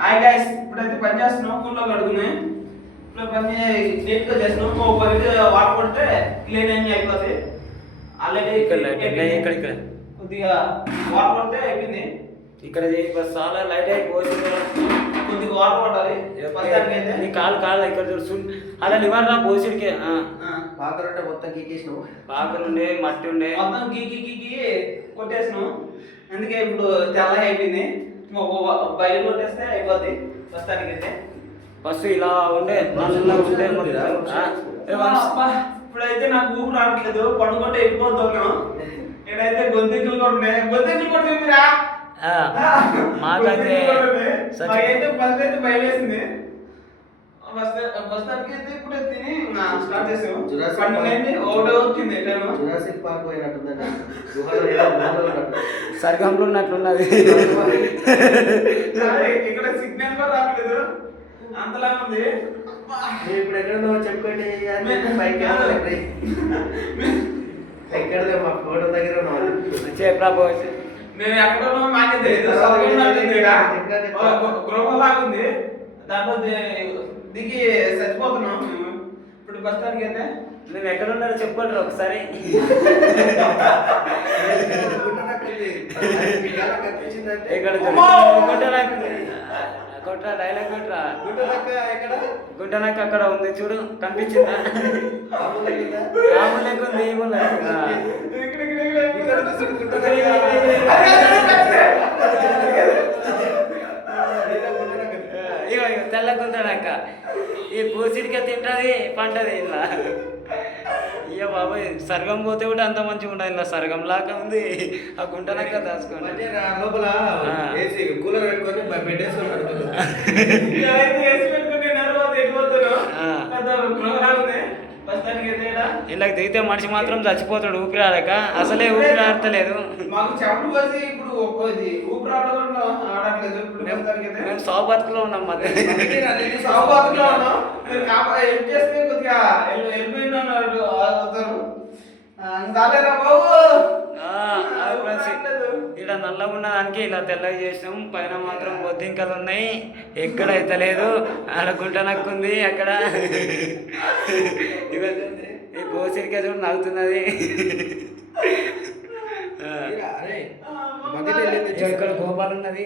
Hi guys, ఇప్పుడైతే పని చేస్తున్నాం. ఊళ్ళో కడుగున్నాయి. ఇప్పుడు పని నీట్గా చేస్తున్నాం. ఒక పని వాటర్ కొడితే క్లీన్ అయిపోతుంది. ఆల్రెడీ కొద్దిగా వాటర్ కొడితే అయిపోయింది. ఇక్కడ చాలా లైట్ అయిపోతుంది. కొద్దిగా వాటర్ కొట్టాలి. నీ కాలు ఇక్కడ చూడు అలా నివారణ పోసిడికే పాకలుంటే మొత్తం గీకేసినావు. పాకలుండే మట్టి ఉండే మొత్తం గీకి కొట్టేసినావు. అందుకే ఇప్పుడు తెల్లగా అయిపోయింది. బయలు కొట్టేస్తే అయిపోద్ది ప్రస్తుతానికి అయితే. ఫస్ట్ ఇలా ఉండే నల్లగా ఉండే ఇప్పుడైతే నాకు ఊపిరి రావట్లేదు. పడుకుంటే వెళ్ళిపోతున్నాం. ఇక్కడైతే గొంతుకులు కూడా ఉన్నాయి. గొంతుకులు కూడా చూపిరా. మాకైతే ఫస్ట్ అయితే భయం వేసింది. ప్రస్తుతానికి అయితే ఇప్పుడు తిని స్టార్ట్ చేసాము. ఒకటే వచ్చింది. సరిగంలో ఉన్నట్లున్నది. ఇక్కడ సిగ్నల్ కూడా రావట్లేదు. అంతలా ఉంది. ఇప్పుడు ఎక్కడ చెప్పుకోండి. ఎక్కడ మా ఫోటో దగ్గర చెప్పరా మేము ఎక్కడ ఉన్నామో మాకే తెలియదు. గృహలాగా ఉంది. దాంట్లో దిగి చచ్చిపోతున్నాం మేము ఇప్పుడు ప్రస్తుతానికి అయితే. మేము ఎక్కడ ఉన్నారో చెప్పుకుంటారు ఒకసారి. కొట్రా డైలాగ్ కొట్రా. గుంటనక్క అక్కడ ఉంది చూడు, కనిపించిందా? రాములకి ఉంది. ఇగో తెల్ల గుంటనక్క ఈ పూసిడికే తింటది పంటది. ఇలా ఇయ్య బాబాయ్, సర్గం పోతే కూడా అంత మంచిగా ఉండదు. ఇలా సర్గం లాగా ఉంది ఆ గుంటనక్క. దాచుకోండి లోపల కూలర్ పెట్టుకొని బెడ్ ఇలా దిగితే మనిషి మాత్రం చచ్చిపోతాడు ఊపిరి ఆడక. అసలే ఊపిరి ఆడతలేదు. మేము సాగు బతుకులో ఉన్నాం. మధ్య ఇక్కడ నల్లగా ఉన్నదానికి ఇలా తెల్లగా చేసినాం. పైన మాత్రం బొద్దింకలు ఉన్నాయి. ఎక్కడ అయితే లేదు. అక్కడ గుంటనక్కుంది అక్కడ. ఈ బోసిరికే చూడు నవ్వుతున్నది. ఇక్కడ గోపాల్ ఉన్నది.